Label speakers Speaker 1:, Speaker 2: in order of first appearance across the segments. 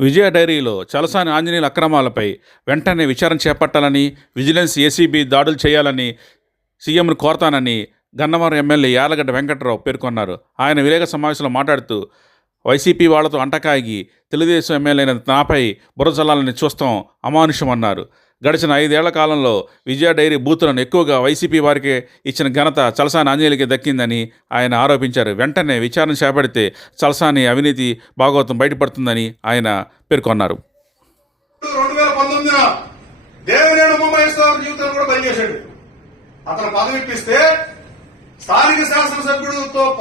Speaker 1: విజయ డైరీలో చలసాని ఆంజనేయుల అక్రమాలపై వెంటనే విచారణ చేపట్టాలని విజిలెన్స్ ఏసీబీ దాడులు చేయాలని సీఎంను కోరతానని గన్నవరం ఎమ్మెల్యే యాలగడ్డ వెంకట్రావు పేర్కొన్నారు. ఆయన విలేక సమావేశంలో మాట్లాడుతూ వైసీపీ వాళ్ళతో అంటకాగి తెలుగుదేశం ఎమ్మెల్యే నాపై బురజల్లాలని చూస్తాం అమానుషమన్నారు. గడిచిన ఐదేళ్ళ కాలంలో విజయ డైరీ బూతులను ఎక్కువగా వైసీపీ వారికి ఇచ్చిన ఘనత చలసాని ఆంజనేయులకి దక్కిందని ఆయన ఆరోపించారు. వెంటనే విచారణ చేపడితే చలసాని అవినీతి భాగవతం బయటపడుతుందని ఆయన పేర్కొన్నారు.
Speaker 2: అతను పదవి ఇప్పిస్తే స్థానిక శాసనసభ్యుడితో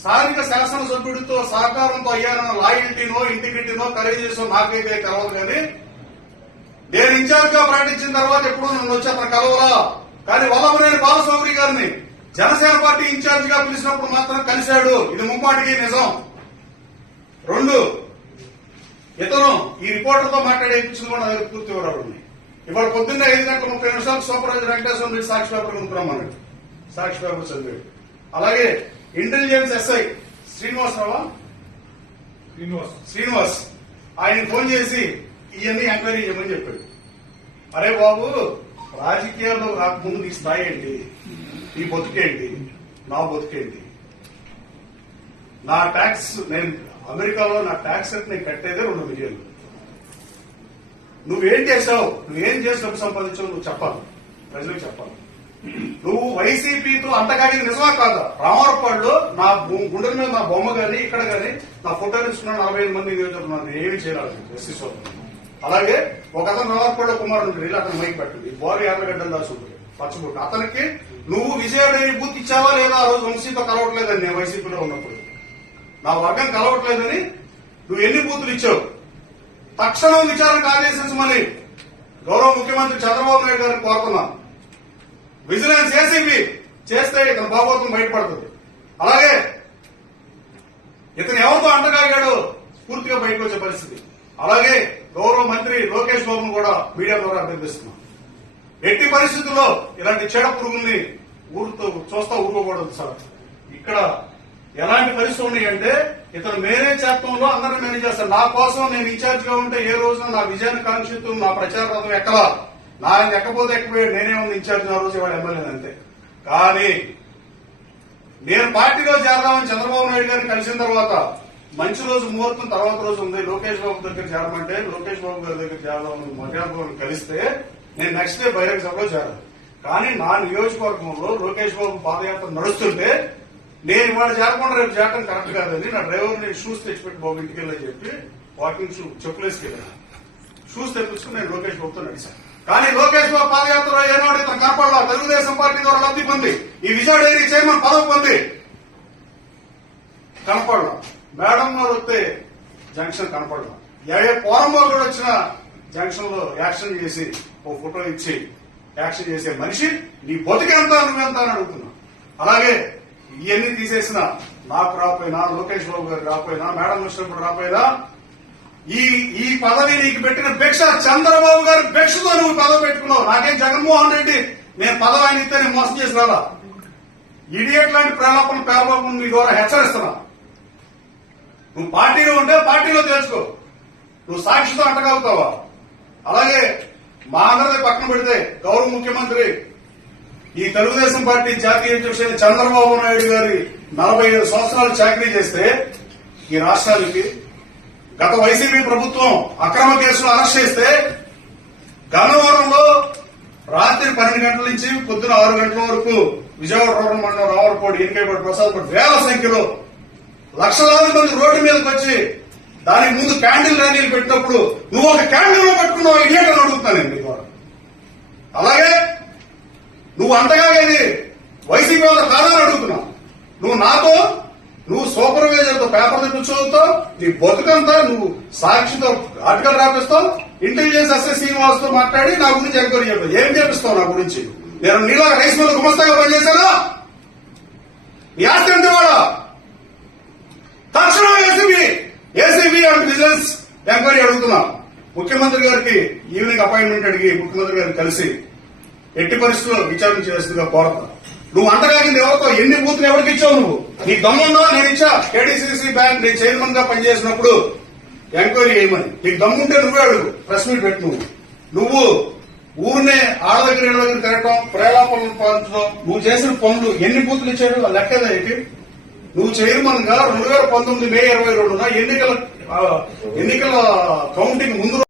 Speaker 2: స్థానిక శాసనసభ్యుడితో సహకారంతో అయ్యారన్న లాయల్టీనో ఇంటిగ్రిటీనో ఖరీదు నాకైతే కలవదు కానీ నేను ఇన్ఛార్జ్గా ప్రకటించిన తర్వాత ఎప్పుడు నన్ను వచ్చి అతను కలవరా? కానీ వల్లభనేని బాలసౌరి గారిని జనసేన పార్టీ ఇన్ఛార్జ్గా పిలిచినప్పుడు మాత్రం కలిశాడు. ఇది ముమ్మాటికి నిజం. రెండు ఇతను ఈ రిపోర్టర్తో మాట్లాడే ఇప్పించింది కూడా నాకు పూర్తి వివరాలు ఉన్నాయి. ఇవాళ పొద్దున్న ఐదు గంటల ముప్పై నిమిషాలు సూపర్వైజర్ వెంకటేశ్వర రెడ్డి సాక్షి పేపర్ కొనుక్కురమ్మన్నాడు సాక్షి పేపర్ చదివాడు. అలాగే ఇంటెలిజెన్స్ ఎస్ఐ శ్రీనివాసరావా?
Speaker 3: శ్రీనివాస్.
Speaker 2: శ్రీనివాస్. ఆయన ఫోన్ చేసి ఇవన్నీ ఎంక్వైరీ చేయమని చెప్పాడు. అరే బాబు రాజకీయాల్లో రాకముందు నీ స్థాయి ఏంటి? నీ బతుకేంటి? నా బతుకేంటి? నా ట్యాక్స్ నేను అమెరికాలో నా ట్యాక్స్ అయితే నేను కట్టేదే రెండు మిలియన్లు. నువ్వేం చేసావు నువ్వేం చేసి డబ్బు సంపాదించావు? నువ్వు చెప్పాలి. ప్రజలకు చెప్పాలి. నువ్వు వైసీపీతో అంతకాడికి నిజమా కాదా? రామవరపాడులో నా గుండెల మీద నా బొమ్మ కానీ ఇక్కడ కానీ నా ఫోటో తీసుకున్నాను నలభై ఐదు మంది నియోజకవర్గం ఏమి చేయాలి ఎస్సీ సోదరు అలాగే ఒక అతను రామవరపాడులో కుమారుడు ఉంటాడు ఇలా అతను మైక్ పెట్టింది బాడీ ఎర్రగడ్డలు దాచుకుంటుంది పచ్చబుట్టు. అతనికి నువ్వు విజయవాడని బూత్ ఇచ్చావా లేదా ఆ రోజు వంశీతో కలవట్లేదని నేను వైసీపీలో ఉన్నప్పుడు. నా వర్గం కలవట్లేదని నువ్వు ఎన్ని బూతులు ఇచ్చావు? తక్షణం విచారణకు ఆదేశించమని గౌరవ ముఖ్యమంత్రి చంద్రబాబు నాయుడు గారిని కోరుతున్నాను విజిలెన్స్ ఏసీబీ చేస్తే ఇతను భాగవతం బయటపడుతుంది. అలాగే ఇతను ఎవరితో అంటగాడు పూర్తిగా బయటకు వచ్చే పరిస్థితి. అలాగే గౌరవ మంత్రి లోకేష్ బాబును కూడా మీడియా ద్వారా అభ్యర్థిస్తున్నాం ఎట్టి పరిస్థితుల్లో ఇలాంటి చెడ పురుగుల్ని ఊరుతో చూస్తా ఊరుకోకూడదు సార్. ఇక్కడ ఎలాంటి పరిస్థితులు ఉన్నాయంటే ఇతను మేనేజ్ చేత్తంలో అందరిని మేనేజ్ చేస్తాను నా కోసం నేను ఇన్ఛార్జ్గా ఉంటే ఏ రోజున నా విజయాన్ని కాంక్షిస్తూ నా ప్రచార రథం ఎక్కలా? నా ఎక్కపోతే ఎక్కపోయాడు నేనే ఉంది ఇన్ఛార్జ్. ఆ రోజు ఇవాళ ఎమ్మెల్యే అంతే. కానీ నేను పార్టీలో చేరదామని చంద్రబాబు నాయుడు గారిని కలిసిన తర్వాత మంచి రోజు ముహూర్తం తర్వాత రోజు ఉంది. లోకేష్ బాబు దగ్గర చేరమంటే లోకేష్ బాబు గారి దగ్గర చేరదామని మర్యాద కలిస్తే నేను నెక్స్ట్ డే బహిరంగ సభలో చేరాను. కానీ నా నియోజకవర్గంలో లోకేష్ బాబు పాదయాత్ర నడుస్తుంటే నేను ఇవాళ చేరకుండా రేపు చేరడం కరెక్ట్ కాదని నా డ్రైవర్ని షూస్ తెచ్చిపెట్టి బాబు ఇంటికి వెళ్ళని చెప్పి వాకింగ్ షూ చెప్పులేసుకెళ్ళాను షూస్ తెప్పించుకుని నేను లోకేష్ బాబుతో నడిచాను. కానీ లోకేష్ బాబు పాదయాత్రలో ఏనాడు ఇతను కనపడలా. తెలుగుదేశం పార్టీ ద్వారా లబ్ధి పొంది. ఈ విజయవాడ ఏరియా చైర్మన్ పదవి పొంది. కనపడలా. మేడం గారు వస్తే జంక్షన్ కనపడదు. ఏ పోరంబో కూడా వచ్చిన జంక్షన్లో యాక్షన్ చేసి ఓ ఫోటో ఇచ్చి యాక్షన్ చేసే మనిషి నీ బతికెంత నువ్వెంత అని అడుగుతున్నా. అలాగే ఇవన్నీ తీసేసిన నాకు రాపోయినా లోకేష్ బాబు గారు రాపోయినా మేడం వచ్చినప్పుడు రాపోయినా ఈ ఈ పదవి నీకు పెట్టిన భిక్ష చంద్రబాబు గారి భిక్షతో నువ్వు పదవి పెట్టుకున్నావు. నాకేం జగన్మోహన్ రెడ్డి నేను పదవి ఆయన ఇస్తే నేను మోసం చేసి రాలా? ఇడియట్ లాంటి ప్రలాపన పేర్లోపం మీ ద్వారా హెచ్చరిస్తున్నా. నువ్వు పార్టీలో ఉంటే పార్టీలో తెలుసుకో. నువ్వు సాక్షితో అంటగలుగుతావా? అలాగే మా అందరిది పక్కన పెడితే గౌరవ ముఖ్యమంత్రి ఈ తెలుగుదేశం పార్టీ జాతీయ అధ్యక్షుడు చంద్రబాబు నాయుడు గారి నలభై ఐదు సంవత్సరాలు చాకరీ చేస్తే ఈ రాష్ట్రానికి గత వైసీపీ ప్రభుత్వం అక్రమ కేసులు అరెస్ట్ చేస్తే గన్నవరంలో రాత్రి పన్నెండు గంటల నుంచి పొద్దున ఆరు గంటల వరకు విజయవాడ రోడ్డు మండలం రావరకోడి ఎన్నికైపడి ప్రసాద్ వేల సంఖ్యలో లక్షలాది మంది రోడ్డు మీదకి వచ్చి దానికి ముందు క్యాండిల్ ర్యాలీలు పెట్టినప్పుడు నువ్వు ఒక క్యాండిల్లో పెట్టుకున్నావు ఇడియట్ అని అడుగుతాను నేను ద్వారా అలాగే నువ్వు అంతగా అంతగాగేది వైసీపీ వాళ్ళ కాదని అడుగుతున్నావు. నువ్వు నాతో నువ్వు సూపర్వైజర్తో పేపర్ తెప్పించవుతావు నీ బతుకంతా నువ్వు సాక్షితో ఆర్టికల్ రాపిస్తావు ఇంటెలిజెన్స్ ఎస్ఎస్ శ్రీనివాస్తో మాట్లాడి నా గురించి ఎంక్వైరీ చెప్తావు ఏం చేపిస్తావు నా గురించి? నేను నీలా రైస్ మిల్ గుమస్తాగా పనిచేశానా? నీ ఆస్తి ఎంత తక్షణం ACB ACB and business enquiry అడుగుతున్నాం. ముఖ్యమంత్రి గారికి ఈవినింగ్ అపాయింట్మెంట్ అడిగి ముఖ్యమంత్రి గారికి కలిసి ఎట్టి పరిస్థితుల్లో విచారణ చేస్తుందిగా కోరతా. నువ్వు అంటగాగింది ఎవరితో? ఎన్ని బూతులు ఎవరికి ఇచ్చావు నువ్వు? నీ దమ్ముందో నేను ఇచ్చా. కేడీసీసీ బ్యాంక్ నేను చైర్మన్గా పనిచేసినప్పుడు ఎంక్వైరీ చేయమని. నీకు దమ్ముంటే నువ్వే అడుగు. ప్రెస్ మీట్ పెట్టు నువ్వు. నువ్వు ఊరినే ఆడ దగ్గర ఇళ్ళ దగ్గర తిరగటం ప్రేలాపాలను పాలించడం నువ్వు చేసిన పనులు ఎన్ని బూతులు ఇచ్చాడు లెక్కేదా ఏంటి నువ్వు చైర్మన్గా రెండు వేల పంతొమ్మిది మే ఇరవై రెండున ఎన్నికల ఎన్నికల కౌంటింగ్ ముందు